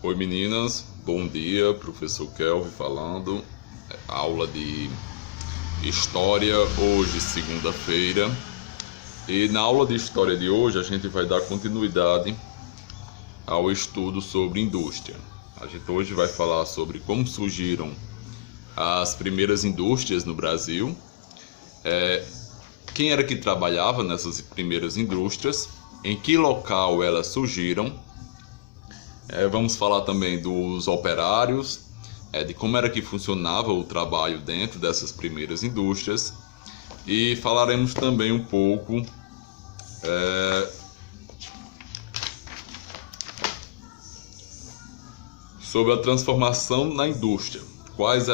Oi meninas, bom dia, professor Kelvin falando, aula de História hoje, segunda-feira. E na aula de História de hoje a gente vai dar continuidade ao estudo sobre indústria. A gente hoje vai falar sobre como surgiram as primeiras indústrias no Brasil, quem era que trabalhava nessas primeiras indústrias, em que local elas surgiram. Vamos falar também dos operários, de como era que funcionava o trabalho dentro dessas primeiras indústrias, e falaremos também um pouco sobre a transformação na indústria. Quais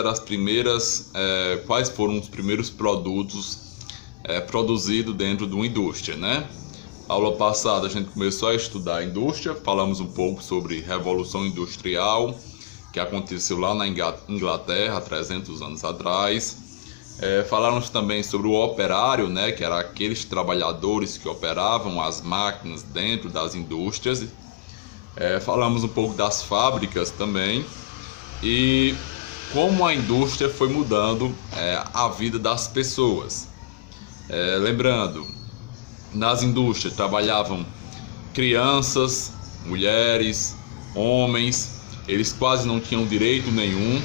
foram os primeiros produtos produzidos dentro de uma indústria, né? Aula passada a gente começou a estudar a indústria, falamos um pouco sobre Revolução Industrial, que aconteceu lá na Inglaterra há 300 anos atrás. Falamos também sobre o operário, né, que eram aqueles trabalhadores que operavam as máquinas dentro das indústrias. Falamos um pouco das fábricas também e como a indústria foi mudando a vida das pessoas. Lembrando, nas indústrias trabalhavam crianças, mulheres, homens, eles quase não tinham direito nenhum.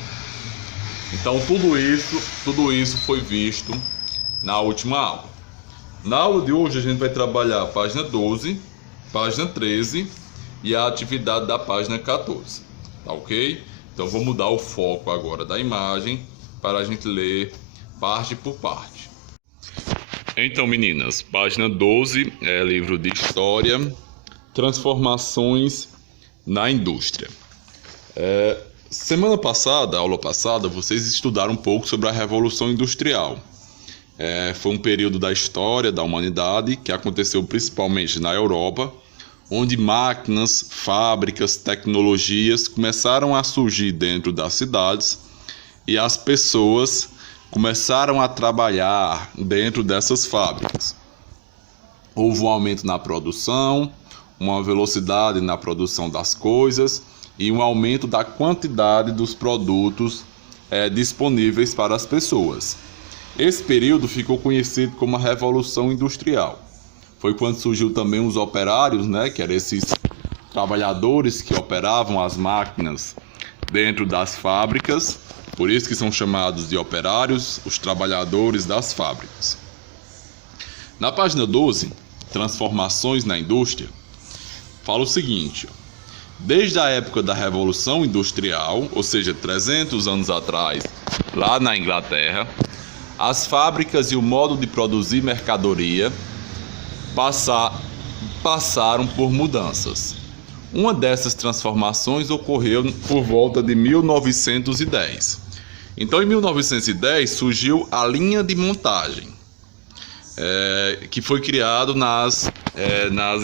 Então tudo isso foi visto na última aula. Na aula de hoje a gente vai trabalhar a página 12, página 13 e a atividade da página 14, tá ok? Então vou mudar o foco agora da imagem para a gente ler parte por parte. Então, meninas, página 12 é livro de História, Transformações na Indústria. Aula passada, vocês estudaram um pouco sobre a Revolução Industrial. Foi um período da história da humanidade que aconteceu principalmente na Europa, onde máquinas, fábricas, tecnologias começaram a surgir dentro das cidades e as pessoas começaram a trabalhar dentro dessas fábricas. Houve um aumento na produção, uma velocidade na produção das coisas e um aumento da quantidade dos produtos disponíveis para as pessoas. Esse período ficou conhecido como a Revolução Industrial. Foi quando surgiu também os operários, né, que eram esses trabalhadores que operavam as máquinas dentro das fábricas. Por isso que são chamados de operários, os trabalhadores das fábricas. Na página 12, Transformações na Indústria, fala o seguinte: desde a época da Revolução Industrial, ou seja, 300 anos atrás, lá na Inglaterra, as fábricas e o modo de produzir mercadoria passaram por mudanças. Uma dessas transformações ocorreu por volta de 1910. Então, em 1910, surgiu a linha de montagem, que foi criado nas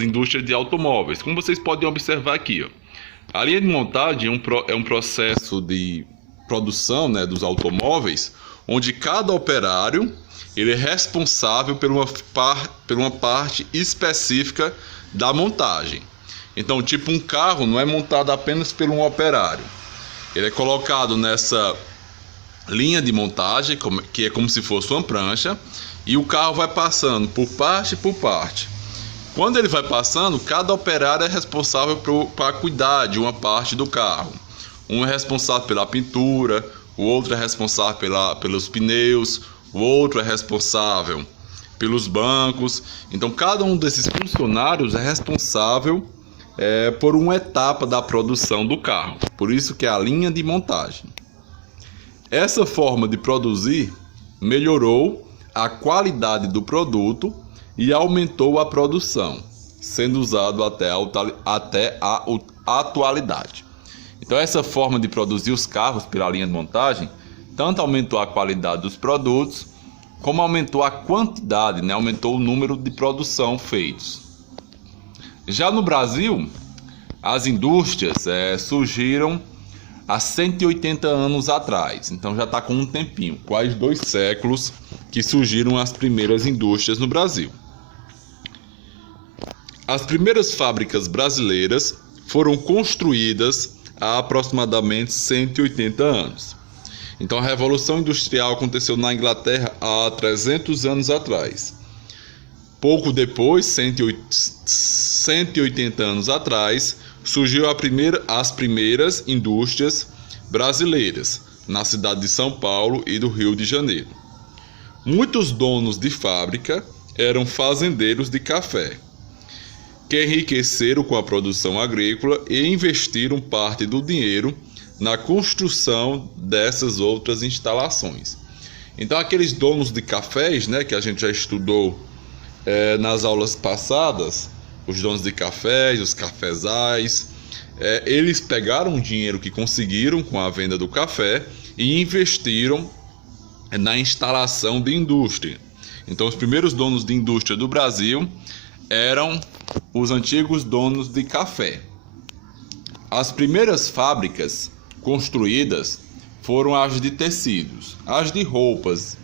indústrias de automóveis. Como vocês podem observar aqui, ó, a linha de montagem é um processo de produção, né, dos automóveis, onde cada operário ele é responsável por uma parte específica da montagem. Então, tipo, um carro não é montado apenas por um operário. Ele é colocado nessa linha de montagem, que é como se fosse uma prancha, e o carro vai passando por parte por parte. Quando ele vai passando, cada operário é responsável para cuidar de uma parte do carro. Um é responsável pela pintura, o outro é responsável pelos pneus, o outro é responsável pelos bancos. Então, cada um desses funcionários é responsável por uma etapa da produção do carro. Por isso que é a linha de montagem. Essa forma de produzir melhorou a qualidade do produto e aumentou a produção, sendo usado até a atualidade. Então, essa forma de produzir os carros pela linha de montagem tanto aumentou a qualidade dos produtos, como aumentou a quantidade, né? Aumentou o número de produção feitos. Já no Brasil, as indústrias surgiram há 180 anos atrás. Então já está com um tempinho, quase 2 séculos que surgiram as primeiras indústrias no Brasil. As primeiras fábricas brasileiras foram construídas há aproximadamente 180 anos. Então, a Revolução Industrial aconteceu na Inglaterra há 300 anos atrás. Pouco depois, 180 anos atrás, surgiu as primeiras indústrias brasileiras na cidade de São Paulo e do Rio de Janeiro. Muitos donos de fábrica eram fazendeiros de café, que enriqueceram com a produção agrícola e investiram parte do dinheiro na construção dessas outras instalações. Então, aqueles donos de cafés, né, que a gente já estudou nas aulas passadas, os donos de cafés, os cafezais, eles pegaram o dinheiro que conseguiram com a venda do café e investiram na instalação de indústria. Então, os primeiros donos de indústria do Brasil eram os antigos donos de café. As primeiras fábricas construídas foram as de tecidos, as de roupas,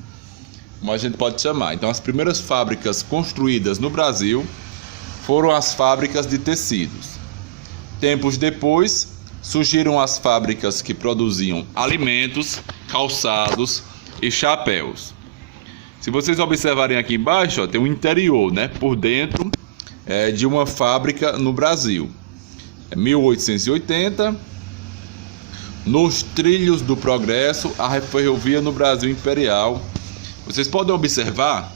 como a gente pode chamar. Então, as primeiras fábricas construídas no Brasil foram as fábricas de tecidos. Tempos depois, surgiram as fábricas que produziam alimentos, calçados e chapéus. Se vocês observarem aqui embaixo, tem um interior, né, por dentro de uma fábrica no Brasil. 1880, nos trilhos do progresso, a ferrovia no Brasil Imperial. Vocês podem observar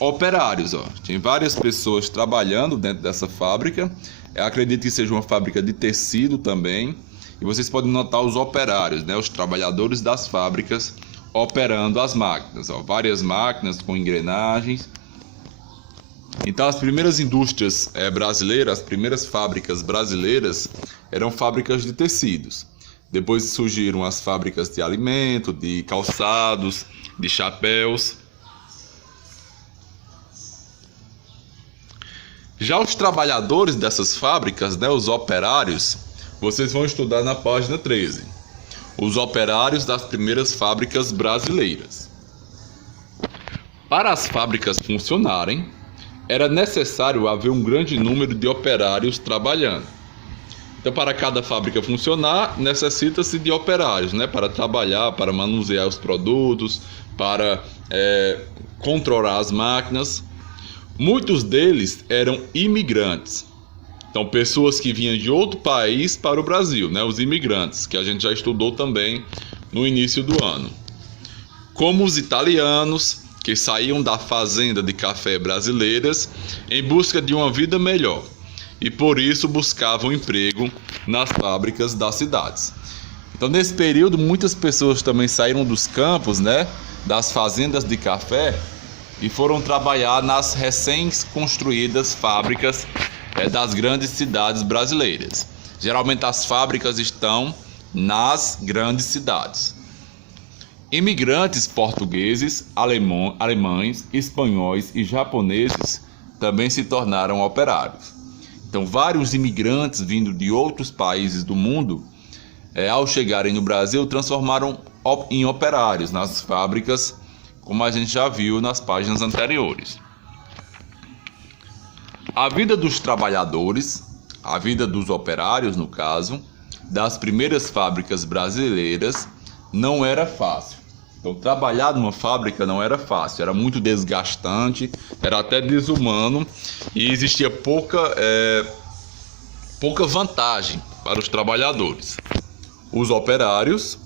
operários, tem várias pessoas trabalhando dentro dessa fábrica. Eu acredito que seja uma fábrica de tecido também. E vocês podem notar os operários, né, os trabalhadores das fábricas operando as máquinas, várias máquinas com engrenagens. Então, as primeiras indústrias brasileiras, as primeiras fábricas brasileiras eram fábricas de tecidos. Depois surgiram as fábricas de alimento, de calçados, de chapéus. Já os trabalhadores dessas fábricas, né, os operários, vocês vão estudar na página 13. Os operários das primeiras fábricas brasileiras. Para as fábricas funcionarem, era necessário haver um grande número de operários trabalhando. Então, para cada fábrica funcionar, necessita-se de operários, né, para trabalhar, para manusear os produtos, para controlar as máquinas. Muitos deles eram imigrantes. Então, pessoas que vinham de outro país para o Brasil, né, os imigrantes, que a gente já estudou também no início do ano. Como os italianos, que saíam da fazenda de café brasileiras em busca de uma vida melhor e por isso buscavam emprego nas fábricas das cidades. Então, nesse período, muitas pessoas também saíram dos campos, né, das fazendas de café e foram trabalhar nas recém-construídas fábricas das grandes cidades brasileiras. Geralmente as fábricas estão nas grandes cidades. Imigrantes portugueses, alemães, espanhóis e japoneses também se tornaram operários. Então, vários imigrantes vindo de outros países do mundo, ao chegarem no Brasil, transformaram em operários nas fábricas, como a gente já viu nas páginas anteriores. A vida dos trabalhadores, a vida dos operários, no caso, das primeiras fábricas brasileiras, não era fácil. Então, trabalhar numa fábrica não era fácil, era muito desgastante, era até desumano e existia pouca vantagem para os trabalhadores. Os operários,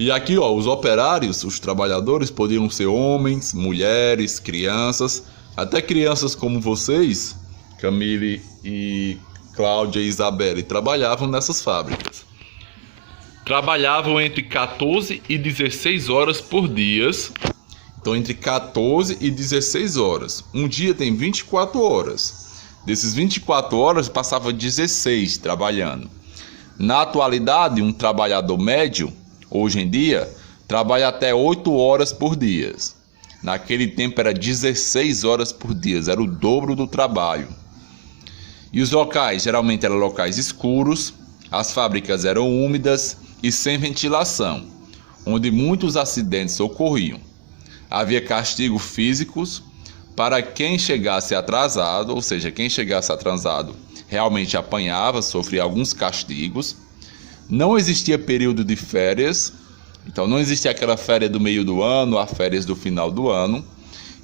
e aqui os operários, os trabalhadores podiam ser homens, mulheres, crianças, até crianças como vocês, Camille e Cláudia e Isabelle, trabalhavam nessas fábricas. Trabalhavam entre 14 e 16 horas por dia. Então, entre 14 e 16 horas. Um dia tem 24 horas. Desses 24 horas, passava 16 trabalhando. Na atualidade, um trabalhador médio, hoje em dia, trabalha até 8 horas por dia. Naquele tempo era 16 horas por dia, era o dobro do trabalho. E os locais geralmente eram locais escuros, as fábricas eram úmidas e sem ventilação, onde muitos acidentes ocorriam. Havia castigos físicos para quem chegasse atrasado, ou seja, quem chegasse atrasado realmente apanhava, sofria alguns castigos. Não existia período de férias, então não existia aquela férias do meio do ano, as férias do final do ano,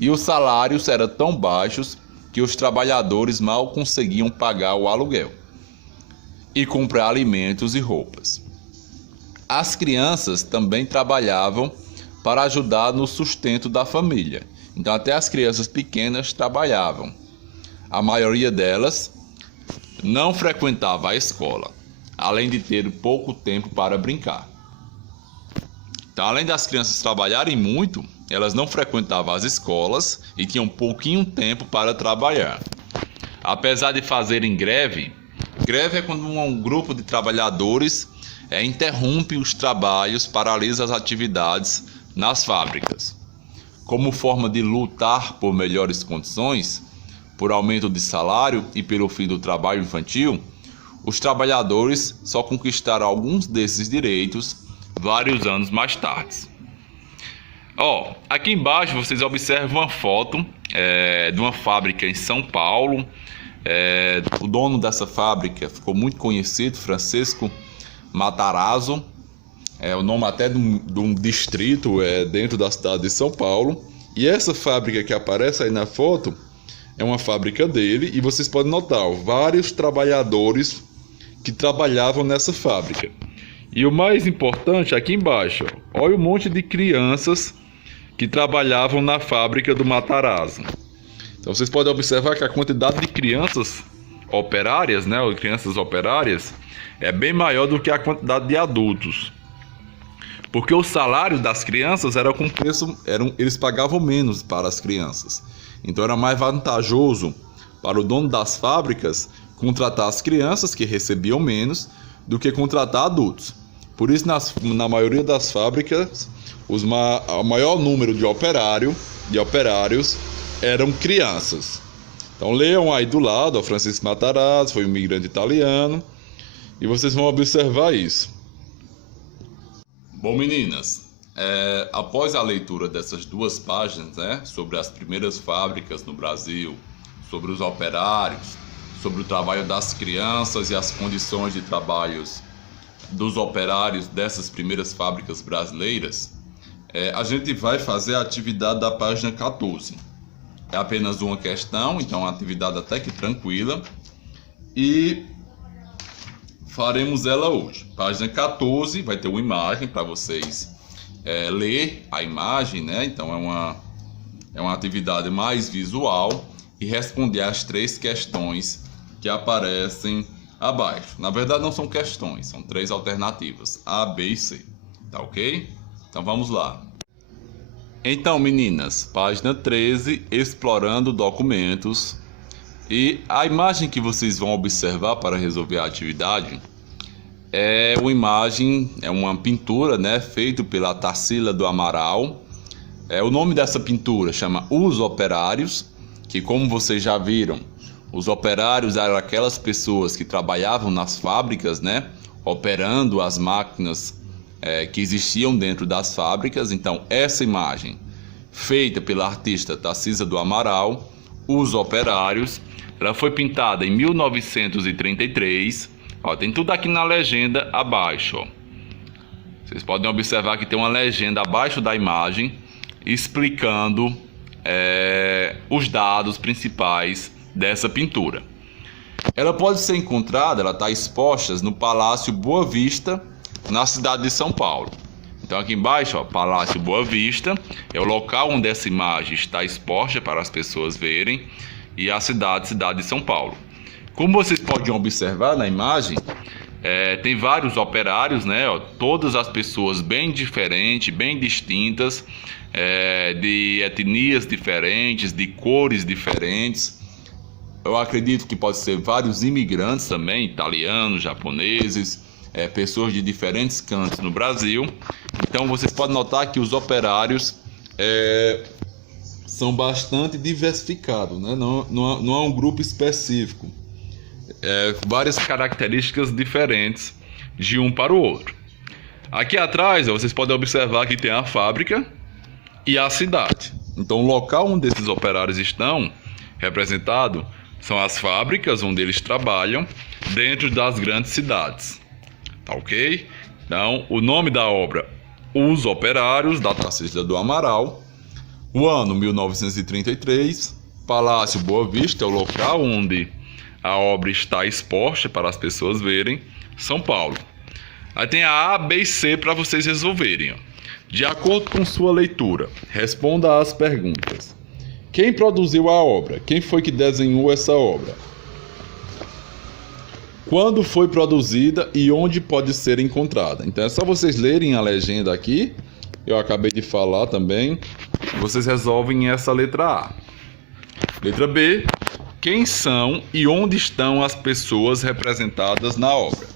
e os salários eram tão baixos que os trabalhadores mal conseguiam pagar o aluguel e comprar alimentos e roupas. As crianças também trabalhavam para ajudar no sustento da família. Então até as crianças pequenas trabalhavam. A maioria delas não frequentava a escola, além de ter pouco tempo para brincar. Então, além das crianças trabalharem muito, elas não frequentavam as escolas e tinham pouquinho tempo para trabalhar. Apesar de fazerem greve é quando um grupo de trabalhadores interrompe os trabalhos, paralisa as atividades nas fábricas. Como forma de lutar por melhores condições, por aumento de salário e pelo fim do trabalho infantil, os trabalhadores só conquistaram alguns desses direitos vários anos mais tarde. Aqui embaixo vocês observam uma foto de uma fábrica em São Paulo. O dono dessa fábrica ficou muito conhecido, Francisco Matarazzo. O nome até de um distrito dentro da cidade de São Paulo. E essa fábrica que aparece aí na foto é uma fábrica dele, e vocês podem notar vários trabalhadores que trabalhavam nessa fábrica. E o mais importante, aqui embaixo, olha o monte de crianças que trabalhavam na fábrica do Matarazzo. Então vocês podem observar que a quantidade de crianças operárias, crianças operárias, é bem maior do que a quantidade de adultos. Porque o salário das crianças era com preço, eles pagavam menos para as crianças. Então era mais vantajoso para o dono das fábricas contratar as crianças, que recebiam menos, do que contratar adultos. Por isso, na maioria das fábricas, o maior número de operários eram crianças. Então leiam aí do lado, Francisco Matarazzo foi um imigrante italiano, e vocês vão observar isso. Bom, meninas, após a leitura dessas duas páginas, sobre as primeiras fábricas no Brasil, sobre os operários, sobre o trabalho das crianças e as condições de trabalho dos operários dessas primeiras fábricas brasileiras, a gente vai fazer a atividade da página 14. É apenas uma questão, então é uma atividade até que tranquila, e faremos ela hoje. Página 14 vai ter uma imagem para vocês ler a imagem, Então é uma atividade mais visual, e responder as 3 questões que aparecem abaixo. Na verdade não são questões, são 3 alternativas, A, B e C. Tá ok? Então vamos lá. Então, meninas, página 13, explorando documentos. E a imagem que vocês vão observar para resolver a atividade é uma pintura, feita pela Tarsila do Amaral. O nome dessa pintura chama Os Operários, que, como vocês já viram, os operários eram aquelas pessoas que trabalhavam nas fábricas, operando as máquinas que existiam dentro das fábricas. Então, essa imagem, feita pela artista Tarsila do Amaral, Os Operários, ela foi pintada em 1933. Tem tudo aqui na legenda abaixo. Vocês podem observar que tem uma legenda abaixo da imagem explicando os dados principais dessa pintura. Ela pode ser encontrada, ela está exposta no Palácio Boa Vista, na cidade de São Paulo. Então aqui embaixo, Palácio Boa Vista, é o local onde essa imagem está exposta para as pessoas verem, e a cidade de São Paulo. Como vocês podem observar na imagem, tem vários operários, todas as pessoas bem diferentes, bem distintas, de etnias diferentes, de cores diferentes. Eu acredito que pode ser vários imigrantes também, italianos, japoneses, pessoas de diferentes cantos no Brasil. Então vocês podem notar que os operários são bastante diversificados, não é um grupo específico. Várias características diferentes de um para o outro. Aqui atrás, vocês podem observar que tem a fábrica e a cidade. Então o local onde esses operários estão representados são as fábricas onde eles trabalham dentro das grandes cidades. tá ok? Então, o nome da obra, Os Operários, da Tarsila do Amaral. O ano, 1933. Palácio Boa Vista, é o local onde a obra está exposta para as pessoas verem. São Paulo. Aí tem a A, B e C para vocês resolverem. De acordo com sua leitura, responda às perguntas. Quem produziu a obra? Quem foi que desenhou essa obra? Quando foi produzida e onde pode ser encontrada? Então é só vocês lerem a legenda aqui. Eu acabei de falar também. Vocês resolvem essa letra A. Letra B. Quem são e onde estão as pessoas representadas na obra?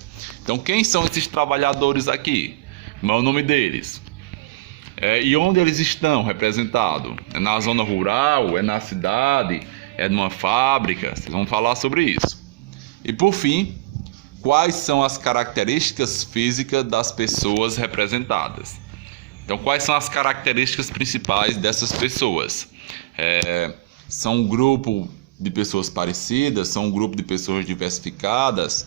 Então, quem são esses trabalhadores aqui? Qual é o nome deles? E onde eles estão representados? É na zona rural? É na cidade? É numa fábrica? Vocês vão falar sobre isso. E por fim, quais são as características físicas das pessoas representadas? Então, quais são as características principais dessas pessoas? São um grupo de pessoas parecidas, são um grupo de pessoas diversificadas,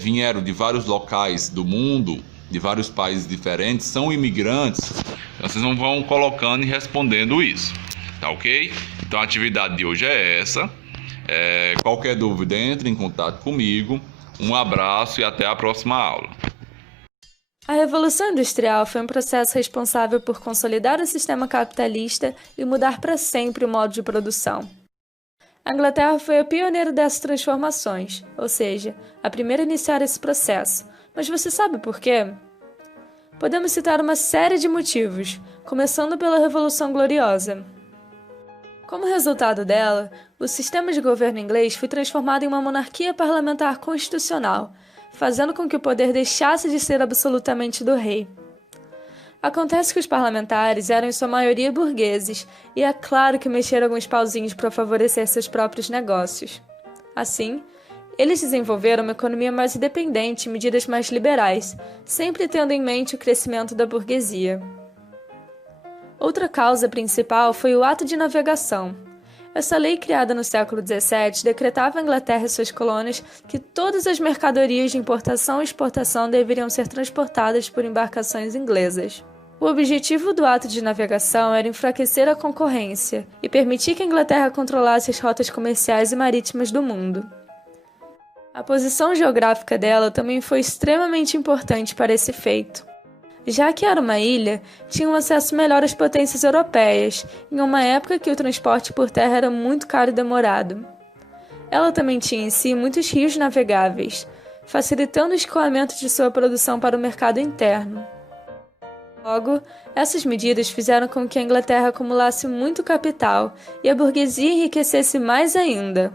vieram de vários locais do mundo, de vários países diferentes, são imigrantes. Então, vocês não vão colocando e respondendo isso, tá ok? Então, a atividade de hoje é essa. Qualquer dúvida, entre em contato comigo. Um abraço e até a próxima aula. A Revolução Industrial foi um processo responsável por consolidar o sistema capitalista e mudar para sempre o modo de produção. A Inglaterra foi a pioneira dessas transformações, ou seja, a primeira a iniciar esse processo. Mas você sabe por quê? Podemos citar uma série de motivos, começando pela Revolução Gloriosa. Como resultado dela, o sistema de governo inglês foi transformado em uma monarquia parlamentar constitucional, fazendo com que o poder deixasse de ser absolutamente do rei. Acontece que os parlamentares eram em sua maioria burgueses, e é claro que mexeram alguns pauzinhos para favorecer seus próprios negócios. Assim, eles desenvolveram uma economia mais independente e medidas mais liberais, sempre tendo em mente o crescimento da burguesia. Outra causa principal foi o Ato de Navegação. Essa lei, criada no século XVII, decretava à Inglaterra e suas colônias que todas as mercadorias de importação e exportação deveriam ser transportadas por embarcações inglesas. O objetivo do Ato de Navegação era enfraquecer a concorrência e permitir que a Inglaterra controlasse as rotas comerciais e marítimas do mundo. A posição geográfica dela também foi extremamente importante para esse feito. Já que era uma ilha, tinha um acesso melhor às potências europeias, em uma época que o transporte por terra era muito caro e demorado. Ela também tinha em si muitos rios navegáveis, facilitando o escoamento de sua produção para o mercado interno. Logo, essas medidas fizeram com que a Inglaterra acumulasse muito capital e a burguesia enriquecesse mais ainda.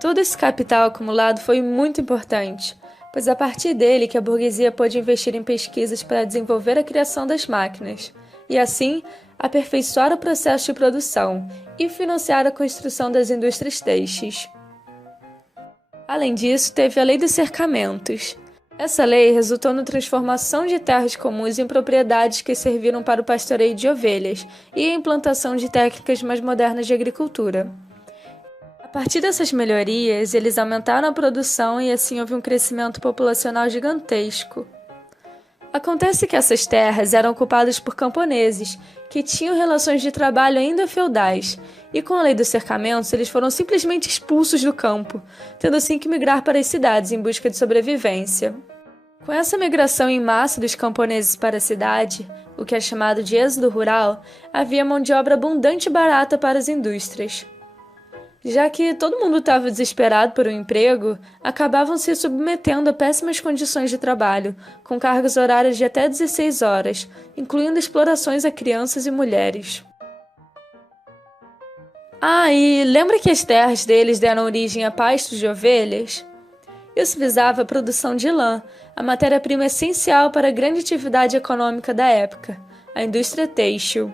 Todo esse capital acumulado foi muito importante, pois a partir dele que a burguesia pôde investir em pesquisas para desenvolver a criação das máquinas, e assim aperfeiçoar o processo de produção e financiar a construção das indústrias têxteis. Além disso, teve a Lei dos Cercamentos. Essa lei resultou na transformação de terras comuns em propriedades que serviram para o pastoreio de ovelhas e a implantação de técnicas mais modernas de agricultura. A partir dessas melhorias, eles aumentaram a produção e assim houve um crescimento populacional gigantesco. Acontece que essas terras eram ocupadas por camponeses, que tinham relações de trabalho ainda feudais, e com a lei dos cercamentos eles foram simplesmente expulsos do campo, tendo assim que migrar para as cidades em busca de sobrevivência. Com essa migração em massa dos camponeses para a cidade, o que é chamado de êxodo rural, havia mão de obra abundante e barata para as indústrias. Já que todo mundo estava desesperado por um emprego, acabavam se submetendo a péssimas condições de trabalho, com cargas horárias de até 16 horas, incluindo explorações a crianças e mulheres. E lembra que as terras deles deram origem a pastos de ovelhas? Isso visava a produção de lã, a matéria-prima essencial para a grande atividade econômica da época, a indústria têxtil.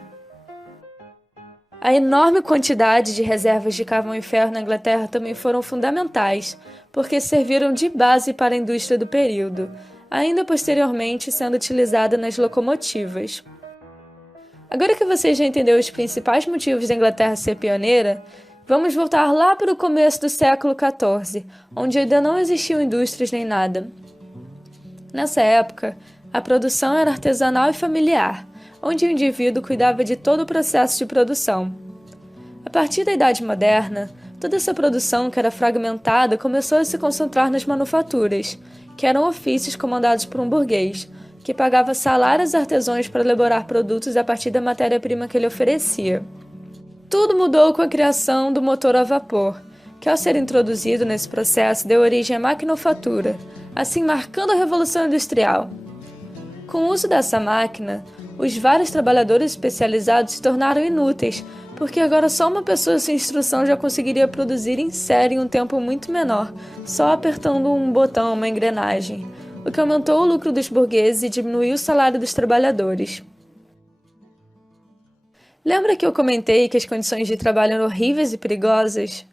A enorme quantidade de reservas de carvão e ferro na Inglaterra também foram fundamentais, porque serviram de base para a indústria do período, ainda posteriormente sendo utilizada nas locomotivas. Agora que você já entendeu os principais motivos da Inglaterra ser pioneira, vamos voltar lá para o começo do século XIV, onde ainda não existiam indústrias nem nada. Nessa época, a produção era artesanal e familiar, onde o indivíduo cuidava de todo o processo de produção. A partir da Idade Moderna, toda essa produção que era fragmentada começou a se concentrar nas manufaturas, que eram ofícios comandados por um burguês, que pagava salários a artesãos para elaborar produtos a partir da matéria-prima que ele oferecia. Tudo mudou com a criação do motor a vapor, que ao ser introduzido nesse processo deu origem à maquinofatura, assim marcando a Revolução Industrial. Com o uso dessa máquina, os vários trabalhadores especializados se tornaram inúteis, porque agora só uma pessoa sem instrução já conseguiria produzir em série em um tempo muito menor, só apertando um botão, uma engrenagem, o que aumentou o lucro dos burgueses e diminuiu o salário dos trabalhadores. Lembra que eu comentei que as condições de trabalho eram horríveis e perigosas?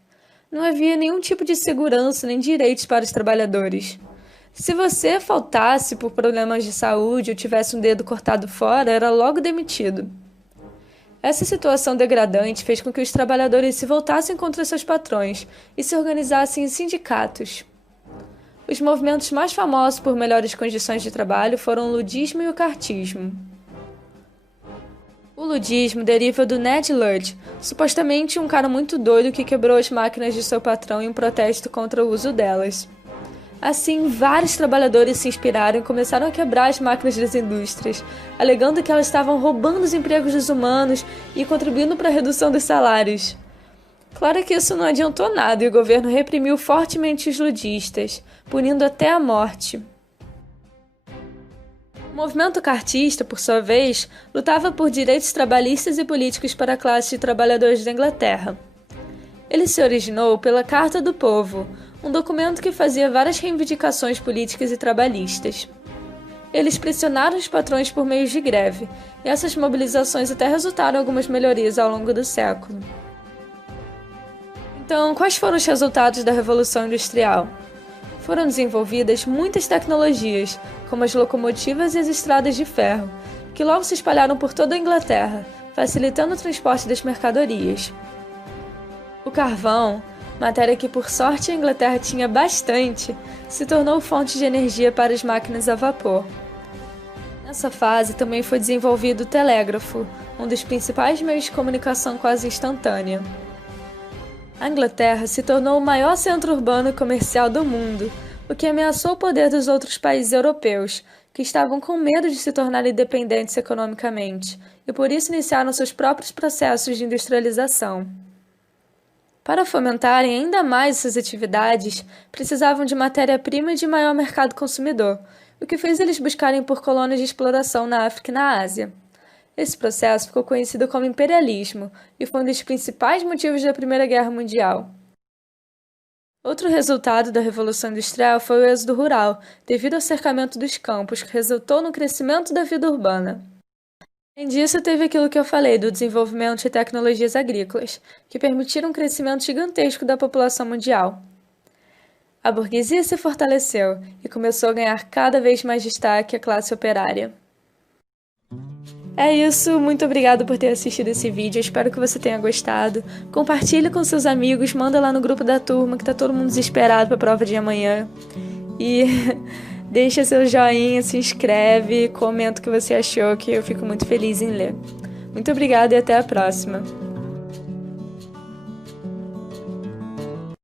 Não havia nenhum tipo de segurança nem direitos para os trabalhadores. Se você faltasse por problemas de saúde ou tivesse um dedo cortado fora, era logo demitido. Essa situação degradante fez com que os trabalhadores se voltassem contra seus patrões e se organizassem em sindicatos. Os movimentos mais famosos por melhores condições de trabalho foram o ludismo e o cartismo. O ludismo deriva do Ned Ludd, supostamente um cara muito doido que quebrou as máquinas de seu patrão em um protesto contra o uso delas. Assim, vários trabalhadores se inspiraram e começaram a quebrar as máquinas das indústrias, alegando que elas estavam roubando os empregos dos humanos e contribuindo para a redução dos salários. Claro que isso não adiantou nada e o governo reprimiu fortemente os ludistas, punindo até a morte. O movimento cartista, por sua vez, lutava por direitos trabalhistas e políticos para a classe de trabalhadores da Inglaterra. Ele se originou pela Carta do Povo, um documento que fazia várias reivindicações políticas e trabalhistas. Eles pressionaram os patrões por meio de greve, e essas mobilizações até resultaram em algumas melhorias ao longo do século. Então, quais foram os resultados da Revolução Industrial? Foram desenvolvidas muitas tecnologias, como as locomotivas e as estradas de ferro, que logo se espalharam por toda a Inglaterra, facilitando o transporte das mercadorias. O carvão, matéria que por sorte a Inglaterra tinha bastante, se tornou fonte de energia para as máquinas a vapor. Nessa fase também foi desenvolvido o telégrafo, um dos principais meios de comunicação quase instantânea. A Inglaterra se tornou o maior centro urbano e comercial do mundo, o que ameaçou o poder dos outros países europeus, que estavam com medo de se tornar independentes economicamente, e por isso iniciaram seus próprios processos de industrialização. Para fomentarem ainda mais essas atividades, precisavam de matéria-prima e de maior mercado consumidor, o que fez eles buscarem por colônias de exploração na África e na Ásia. Esse processo ficou conhecido como imperialismo e foi um dos principais motivos da Primeira Guerra Mundial. Outro resultado da Revolução Industrial foi o êxodo rural, devido ao cercamento dos campos, que resultou no crescimento da vida urbana. Além disso, teve aquilo que eu falei do desenvolvimento de tecnologias agrícolas, que permitiram um crescimento gigantesco da população mundial. A burguesia se fortaleceu e começou a ganhar cada vez mais destaque a classe operária. É isso, muito obrigado por ter assistido esse vídeo, espero que você tenha gostado. Compartilhe com seus amigos, manda lá no grupo da turma que tá todo mundo desesperado para a prova de amanhã. E deixa seu joinha, se inscreve, comenta o que você achou, que eu fico muito feliz em ler. Muito obrigada e até a próxima.